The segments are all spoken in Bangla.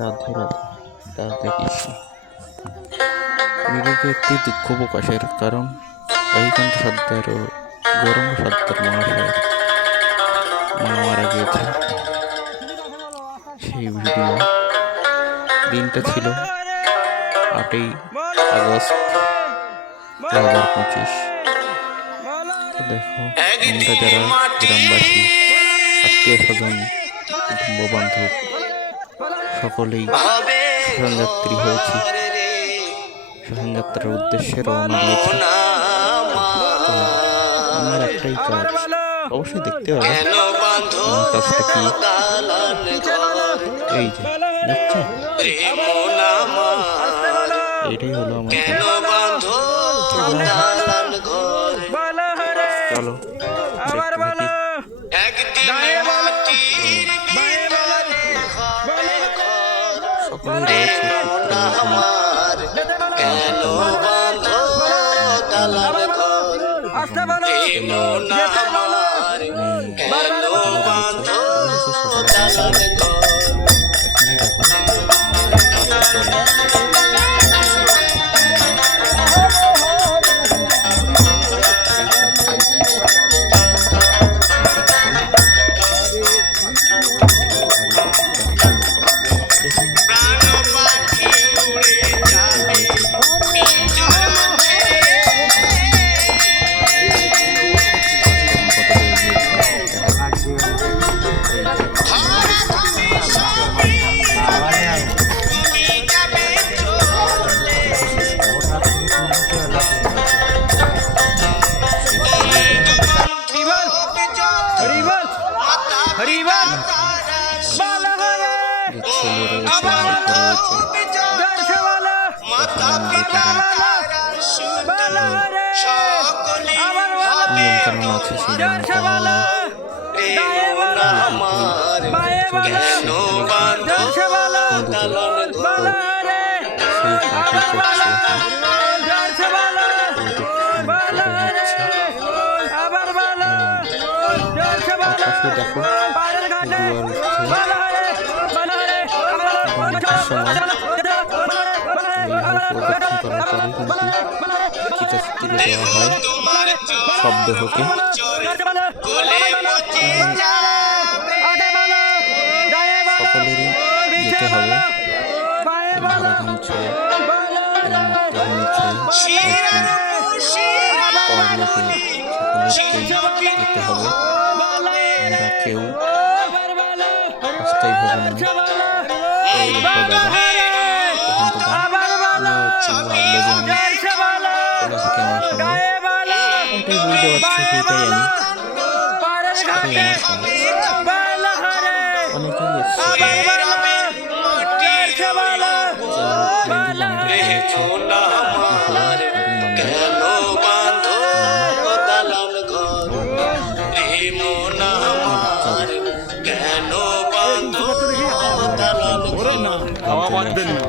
রাধে রাধে রাধে কৃষ্ণ নিজেকে একটি দুঃখ প্রকাশের কারণ বৈকুণ্ঠ সর্দার ও গৌরঙ্গ সর্দার মহাশয়ের মা মারা গিয়েছে। সেই ভিডিও দিনটা ছিল আটই আগস্ট দু হাজার পঁচিশ দেখো, আমরা যারা গ্রামবাসী, আত্মীয় স্বজন কুটুম্ব বান্ধব সকলেই শ্মশানযাত্রী হয়েছি। শ্মশানযাত্রার উদ্দেশ্যে রওনা দিয়েছি। আমার একটাই কাজ। অবশ্যই দেখতে হবে। আমার কাজটা কি? এই যে দেখছ? এটাই হলো আমার Bárbaro, বালা কানুন দায়ে বালা। বায়ে বালা। দর্শ বালা বালা। হরে সেই কাজই করছে দর্শ বালা বালা হরে আবার বালা দর্শ বালা। আকাশে দেখো। তুলে দেওয়া হয় শব্দ হোকে সকলেরই যেতে হবে এই ধরাধাম ছেড়ে সকলেরকেই যেতে হবে আমরা কেউ অস্থায়ীভাবে নয় এই হাওয়া বাঁধবেন না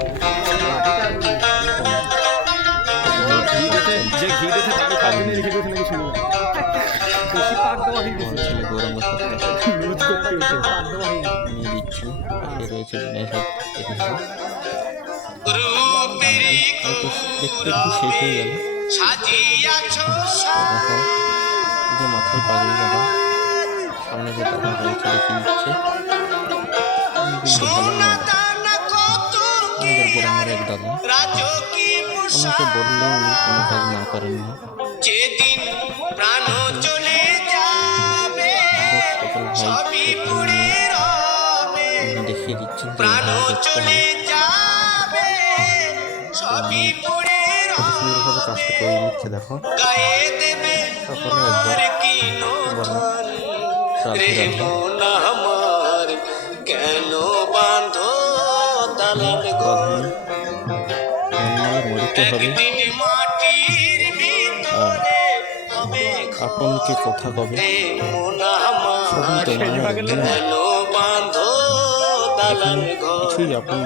ঘি যে ঘি দিতে তাকে কাছে নিয়ে রেখে দিয়েছে নাকি শুনলাম বেশি পাক দেওয়া হয়ে গেছে। ছেলে গৌরঙ্গ লুজ করতে এসে পাক দেওয়া হয়ে গেছে। নিয়ে দিচ্ছি। রয়েছে দেখতে একটু শেষ হয়ে গেল। যে মাথায় পাগড়ি সামনে যে দাদা রয়েছে দেখিয়ে দিচ্ছে। কিন্তু ভালো ওনাকে বললে উনি কোনো কাজ না করেননি যেদিন প্রাণ চলে যাবে সকল পুড়ে রবে। দেখিয়ে দিচ্ছেন প্রাণ চলে যাবে সবই পুড়ে কত সুন্দরভাবে কাজটা করে নিচ্ছে দেখো। গায়ে দেবে সকলে একবার কি বলো রাধে রে রাধে আমার কেন বাঁধ দালান ঘর জন্মালে মরিতে হবে। আপনকে কথা কবে সবই তোমার কিছুই আপন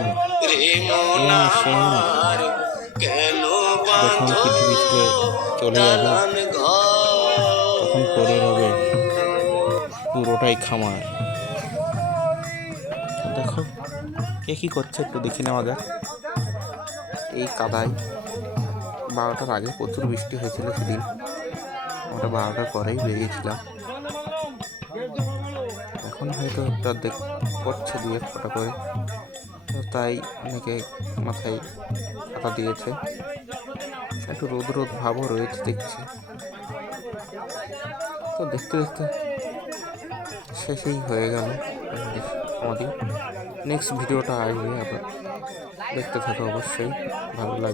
যখন পৃথিবী চলে যাবে তখন পরে রবে পুরোটাই খামার। দেখো কে কী করছে একটু দেখি নেওয়া যাক। এই কাদায় বারোটার আগে প্রচুর বৃষ্টি হয়েছিল সেদিন। আমরা বারোটার পরেই বেরিয়েছিলাম এখন হয়তো একটু অর্ধেক পড়ছে দু এক ফোঁটা করে। তাই অনেকে মাথায় কাটা দিয়েছে। একটু রোদ রোদ ভাবও রয়েছে দেখছি। তো দেখতে দেখতে শেষেই হয়ে গেল আমাদের। নেক্সট ভিডিওটা আসবে আবার। দেখতে থাকো অবশ্যই ভালো লাগবে।